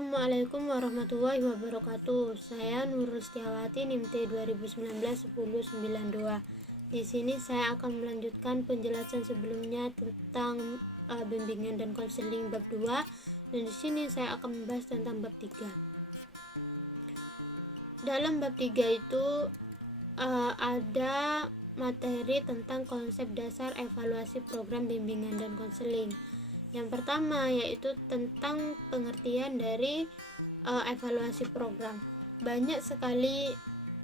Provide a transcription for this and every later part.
Assalamualaikum warahmatullahi wabarakatuh. Saya Nurul Setiawati, NIM T 2019-1092. Di sini saya akan melanjutkan penjelasan sebelumnya tentang bimbingan dan konseling bab 2, dan di sini saya akan membahas tentang bab 3. Dalam bab 3 itu ada materi tentang konsep dasar evaluasi program bimbingan dan konseling. Yang pertama yaitu tentang pengertian dari evaluasi program. Banyak sekali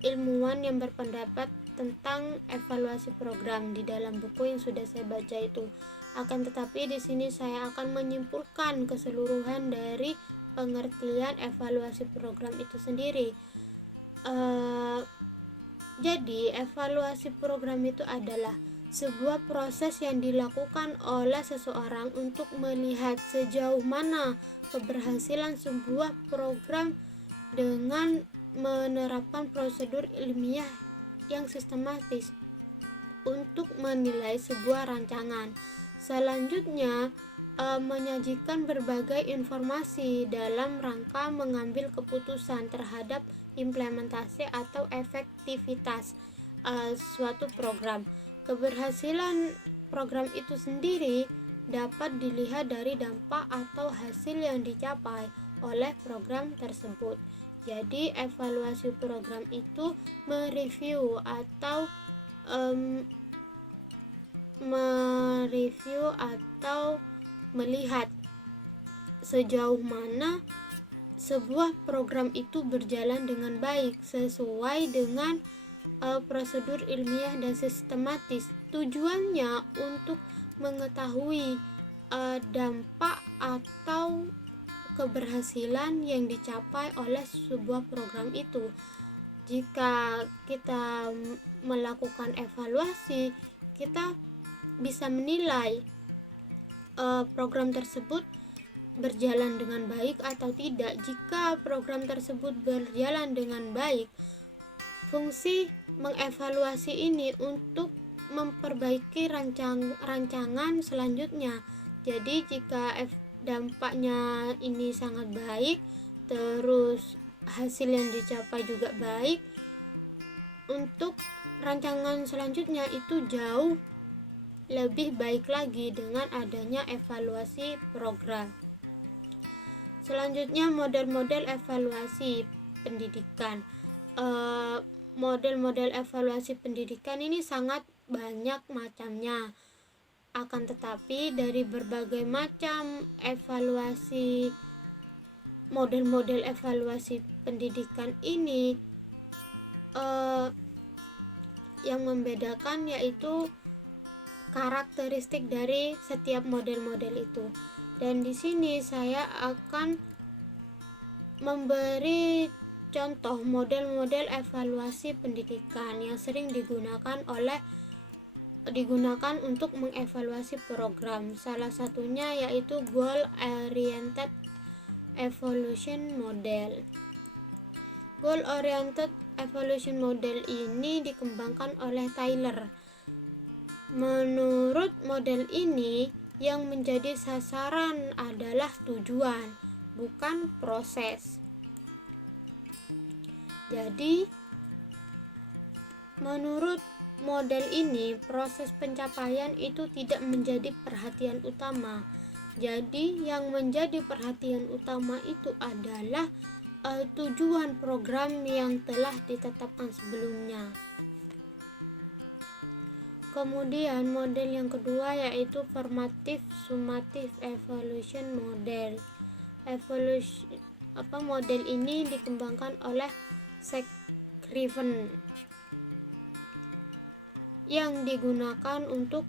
ilmuwan yang berpendapat tentang evaluasi program di dalam buku yang sudah saya baca itu. Akan tetapi di sini saya akan menyimpulkan keseluruhan dari pengertian evaluasi program itu sendiri. Jadi evaluasi program itu adalah sebuah proses yang dilakukan oleh seseorang untuk melihat sejauh mana keberhasilan sebuah program dengan menerapkan prosedur ilmiah yang sistematis untuk menilai sebuah rancangan. Selanjutnya, menyajikan berbagai informasi dalam rangka mengambil keputusan terhadap implementasi atau efektivitas suatu program. Keberhasilan program itu sendiri dapat dilihat dari dampak atau hasil yang dicapai oleh program tersebut. Jadi evaluasi program itu mereview atau melihat sejauh mana sebuah program itu berjalan dengan baik sesuai dengan prosedur ilmiah dan sistematis. Tujuannya untuk mengetahui dampak atau keberhasilan yang dicapai oleh sebuah program itu. Jika kita melakukan evaluasi, kita bisa menilai program tersebut berjalan dengan baik atau tidak. Jika program tersebut berjalan dengan baik, fungsi mengevaluasi ini untuk memperbaiki rancangan selanjutnya. Jadi jika dampaknya ini sangat baik, terus hasil yang dicapai juga baik, untuk rancangan selanjutnya itu jauh lebih baik lagi dengan adanya evaluasi program. Selanjutnya, model-model evaluasi pendidikan. Model-model evaluasi pendidikan ini sangat banyak macamnya. Akan tetapi dari berbagai macam model-model evaluasi pendidikan ini, yang membedakan yaitu karakteristik dari setiap model-model itu. Dan di sini saya akan memberi contoh model-model evaluasi pendidikan yang sering digunakan untuk mengevaluasi program. Salah satunya yaitu Goal Oriented Evaluation Model. Goal Oriented Evaluation Model ini dikembangkan oleh Tyler. Menurut model ini, yang menjadi sasaran adalah tujuan, bukan proses. Jadi, menurut model ini, proses pencapaian itu tidak menjadi perhatian utama. Jadi, yang menjadi perhatian utama itu adalah tujuan program yang telah ditetapkan sebelumnya. Kemudian model yang kedua yaitu Formative Summative Evaluation Model. Model ini dikembangkan oleh Scriven yang digunakan untuk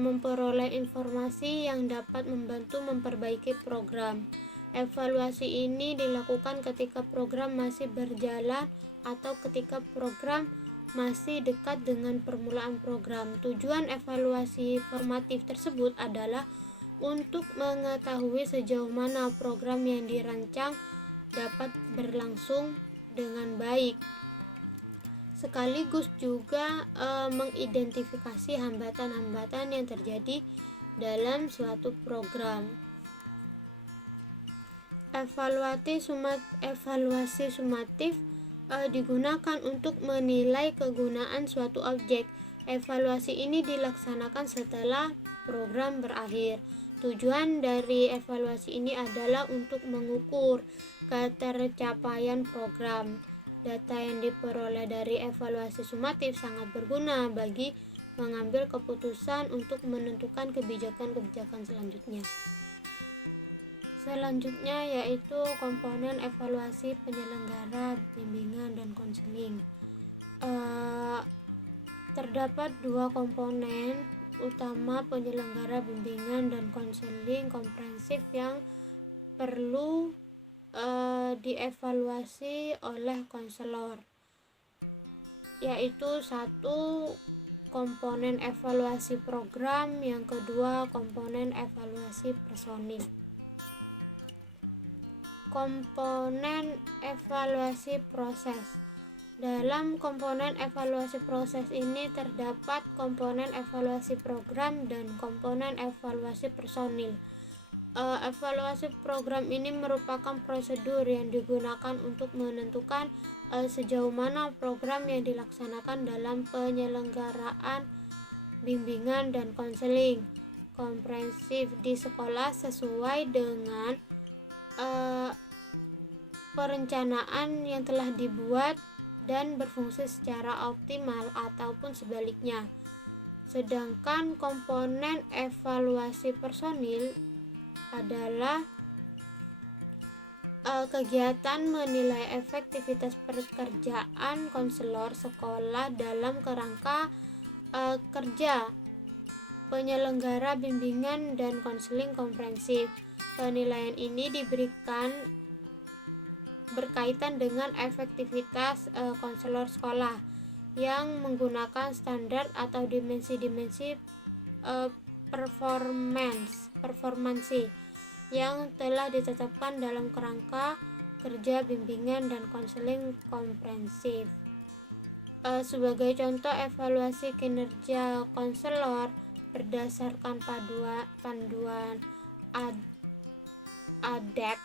memperoleh informasi yang dapat membantu memperbaiki program. Evaluasi ini dilakukan ketika program masih berjalan atau ketika program masih dekat dengan permulaan program. Tujuan evaluasi formatif tersebut adalah untuk mengetahui sejauh mana program yang dirancang dapat berlangsung dengan baik, sekaligus juga mengidentifikasi hambatan-hambatan yang terjadi dalam suatu program. Evaluasi sumatif digunakan untuk menilai kegunaan suatu objek. Evaluasi ini dilaksanakan setelah program berakhir. Tujuan dari evaluasi ini adalah untuk mengukur ketercapaian program. Data yang diperoleh dari evaluasi sumatif sangat berguna bagi mengambil keputusan untuk menentukan kebijakan-kebijakan selanjutnya. Selanjutnya yaitu komponen evaluasi penyelenggara bimbingan dan konseling. Terdapat dua komponen utama penyelenggara bimbingan dan konseling komprehensif yang perlu dievaluasi oleh konselor, yaitu satu, komponen evaluasi program, yang kedua komponen evaluasi personil. Komponen evaluasi proses. Dalam komponen evaluasi proses ini terdapat komponen evaluasi program dan komponen evaluasi personil. Evaluasi program ini merupakan prosedur yang digunakan untuk menentukan sejauh mana program yang dilaksanakan dalam penyelenggaraan bimbingan dan konseling komprehensif di sekolah sesuai dengan perencanaan yang telah dibuat dan berfungsi secara optimal ataupun sebaliknya. Sedangkan komponen evaluasi personil adalah kegiatan menilai efektivitas pekerjaan konselor sekolah dalam kerangka kerja penyelenggara bimbingan dan konseling komprehensif. Penilaian ini diberikan berkaitan dengan efektivitas konselor sekolah yang menggunakan standar atau dimensi-dimensi performansi yang telah ditetapkan dalam kerangka kerja bimbingan dan konseling komprehensif. Sebagai contoh evaluasi kinerja konselor berdasarkan panduan ADEP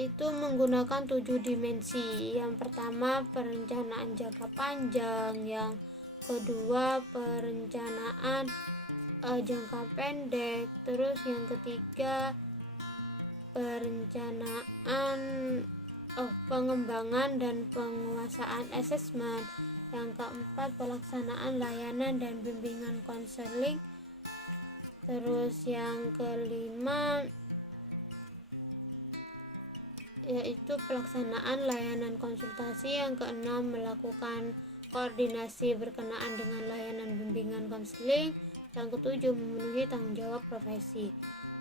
itu menggunakan 7 dimensi. Yang pertama perencanaan jangka panjang, yang kedua perencanaan jangka pendek, terus yang ketiga perencanaan pengembangan dan penguasaan asesmen, yang keempat pelaksanaan layanan dan bimbingan konseling, terus yang kelima yaitu pelaksanaan layanan konsultasi, yang keenam melakukan koordinasi berkenaan dengan layanan bimbingan konseling, yang ketujuh memenuhi tanggung jawab profesi.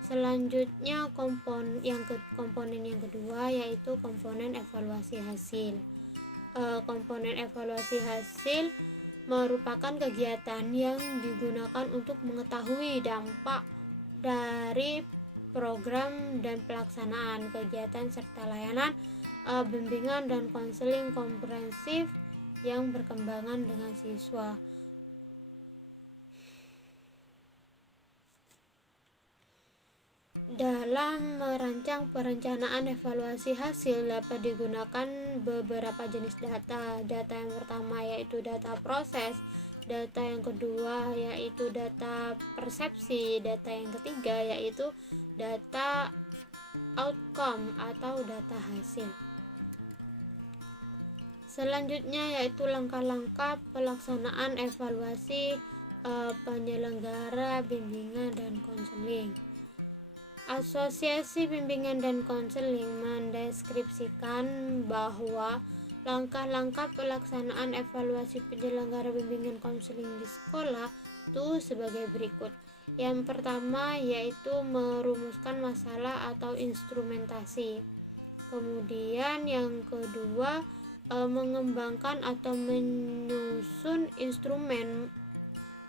Selanjutnya komponen yang kedua yaitu komponen evaluasi hasil. Komponen evaluasi hasil merupakan kegiatan yang digunakan untuk mengetahui dampak dari program dan pelaksanaan kegiatan serta layanan bimbingan dan konseling komprehensif yang berkembangan dengan siswa. Dalam merancang perencanaan evaluasi hasil dapat digunakan beberapa jenis data. Data yang pertama yaitu data proses, data yang kedua yaitu data persepsi, data yang ketiga yaitu data outcome atau data hasil. Selanjutnya yaitu langkah-langkah pelaksanaan evaluasi penyelenggara bimbingan dan konseling. Asosiasi Bimbingan dan Konseling mendeskripsikan bahwa langkah-langkah pelaksanaan evaluasi penyelenggara bimbingan konseling di sekolah itu sebagai berikut. Yang pertama yaitu merumuskan masalah atau instrumentasi. Kemudian yang kedua mengembangkan atau menyusun instrumen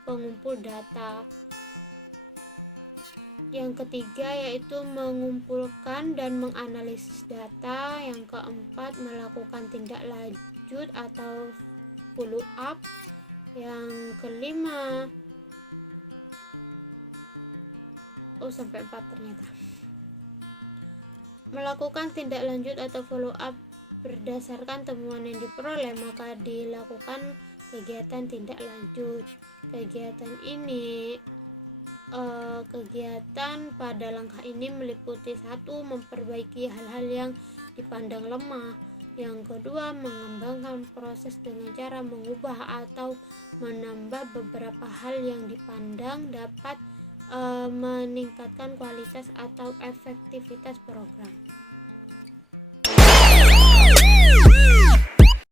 pengumpul data. Yang ketiga yaitu mengumpulkan dan menganalisis data. Yang keempat melakukan tindak lanjut atau follow up. Yang kelima sampai 4 ternyata. melakukan tindak lanjut atau follow up berdasarkan temuan yang diperoleh, maka dilakukan kegiatan tindak lanjut. Kegiatan pada langkah ini meliputi: 1. Memperbaiki hal-hal yang dipandang lemah. Yang kedua, mengembangkan proses dengan cara mengubah atau menambah beberapa hal yang dipandang dapat meningkatkan kualitas atau efektivitas program.